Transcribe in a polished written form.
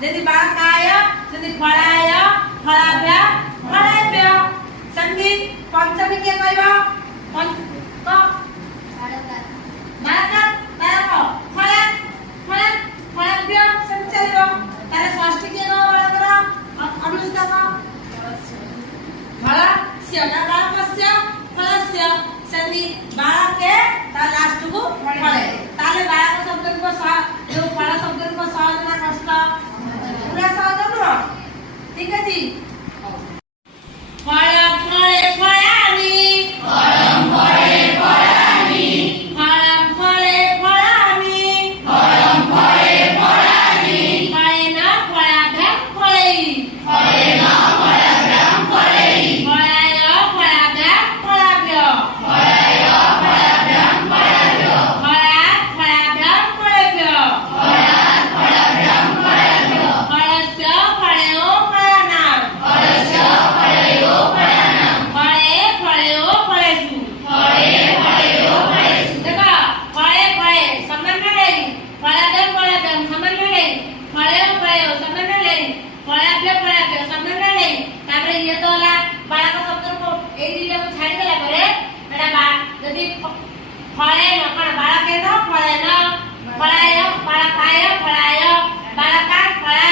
जदि बालकाय जदि फलाय फलाभ्य फलाभ्य संधि पंचमी के कहबो पंच क बालका बालक फला फला फलाभ्य संधि चलिबो तारे षष्ठी के बालकर अनुष्ठा का फलस्य का बालकस्य फलस्य संधि बालके ता लास्ट को फले ताले बालक शब्द को जो फल शब्द को सहज ना कष्ट पूरा सहज न ठीक है जी फल फले फलानि फलम फले फलानि फलम फले फलानि फलम फले फलानि फलेन फलाभ्यां फलै फलेन फलाभ्यां फलै फलाय फलाभ्यां फलाभ्य फलाय फलाभ्यां फलाभ्य फलात् फलाभ्यां फलेभ्य फलात् फलाभ्यां फलेभ्य फलस्य फलयो फलानां फलस्य फलयो फलानां फले फलयो फलेषु फले फलयो फलेषु देखो फले फले संबंध नहीं फलाभ्यां फलाभ्यां संबंध नहीं फलयो फलयो संबंध नहीं फलाभ्य फलाभ्य संबंध नहीं तापर ये तो ला बालक शब्द को ए दिटा को छाड़ी देला परे एटा बा यदि फले न कोन बालके न फले न फलाय बालकाय फलाय बालका फला